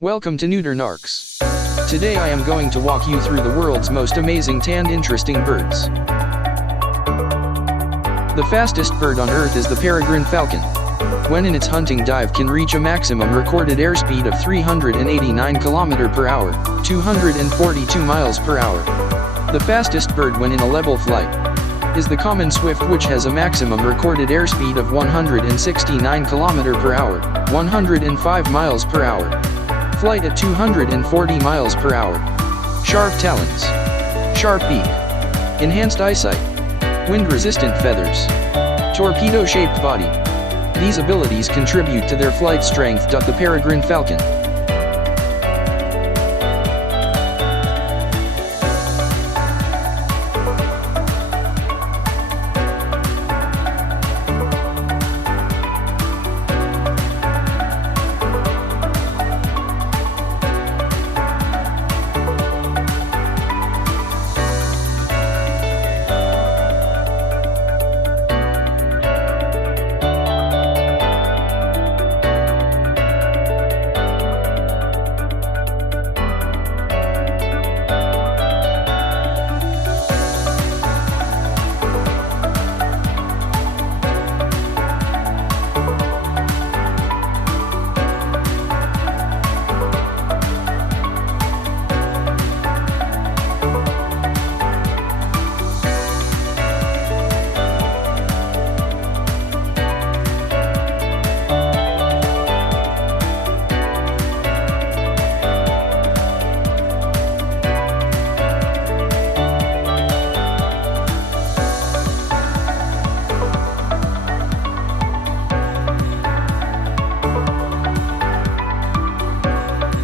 Welcome to Neuter Narcs. Today I am going to walk you through the world's most amazing and interesting birds. The fastest bird on Earth is the peregrine falcon. When in its hunting dive can reach a maximum recorded airspeed of 389 km per hour, 242 miles per hour. The fastest bird when in a level flight is the common swift, which has a maximum recorded airspeed of 169 km per hour, 105 miles per hour. Flight at 240 miles per hour. Sharp talons. Sharp beak. Enhanced eyesight. Wind-resistant feathers. Torpedo-shaped body. These abilities contribute to their flight strength. The peregrine falcon.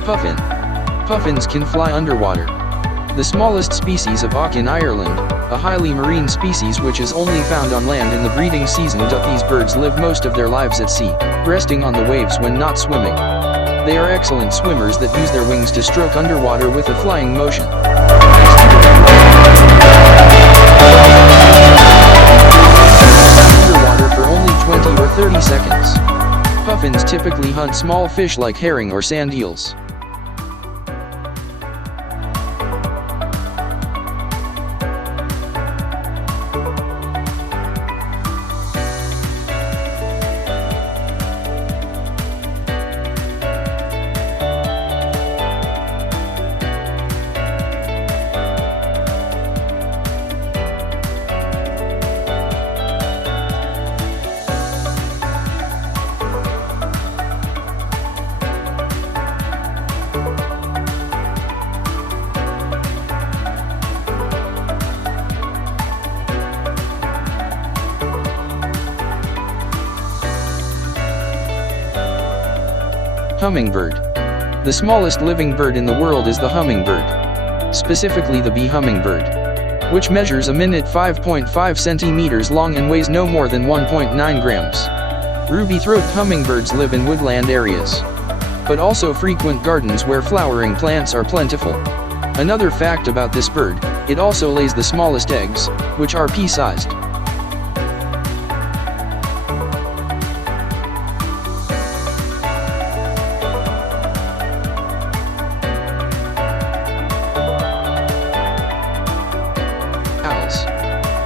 Puffin. Puffins can fly underwater. The smallest species of auk in Ireland, a highly marine species which is only found on land in the breeding season. These birds live most of their lives at sea, resting on the waves when not swimming. They are excellent swimmers that use their wings to stroke underwater with a flying motion. Underwater for only 20 or 30 seconds. Puffins typically hunt small fish like herring or sand eels. Hummingbird. The smallest living bird in the world is the hummingbird. Specifically the bee hummingbird, which measures a minute 5.5 centimeters long and weighs no more than 1.9 grams. Ruby-throated hummingbirds live in woodland areas, but also frequent gardens where flowering plants are plentiful. Another fact about this bird, it also lays the smallest eggs, which are pea-sized.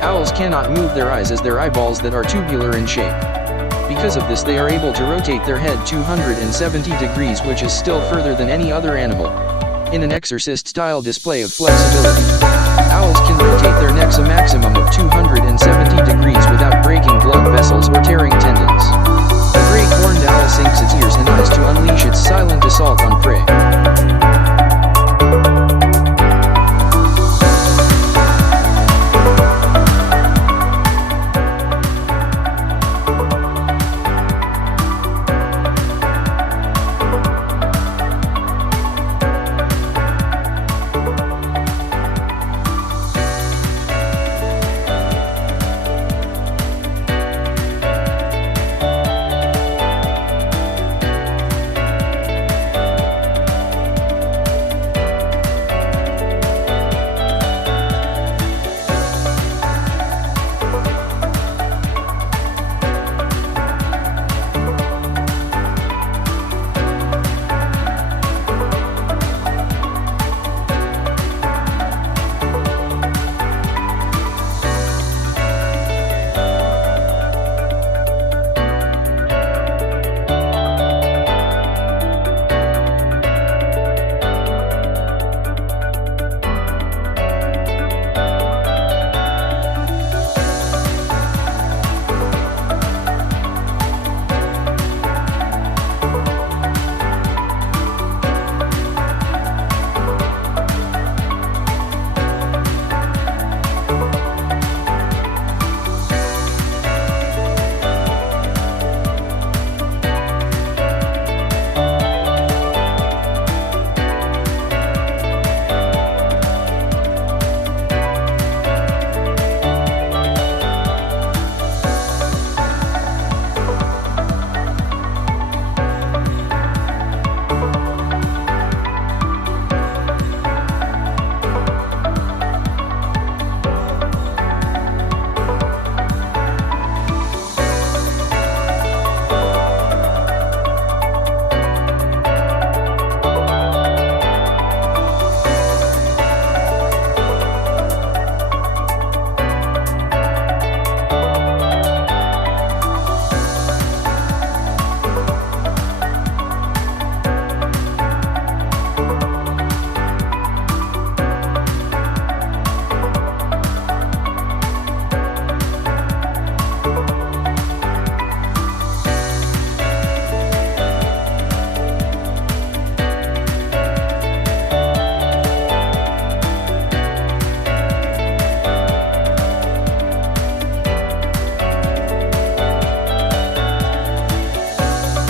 Owls cannot move their eyes as their eyeballs that are tubular in shape. Because of this, they are able to rotate their head 270 degrees, which is still further than any other animal. In an exorcist-style display of flexibility, owls can rotate their necks a maximum of 270 degrees without breaking blood vessels or tearing tendons. The great horned owl sinks its ears and eyes to unleash its silent assault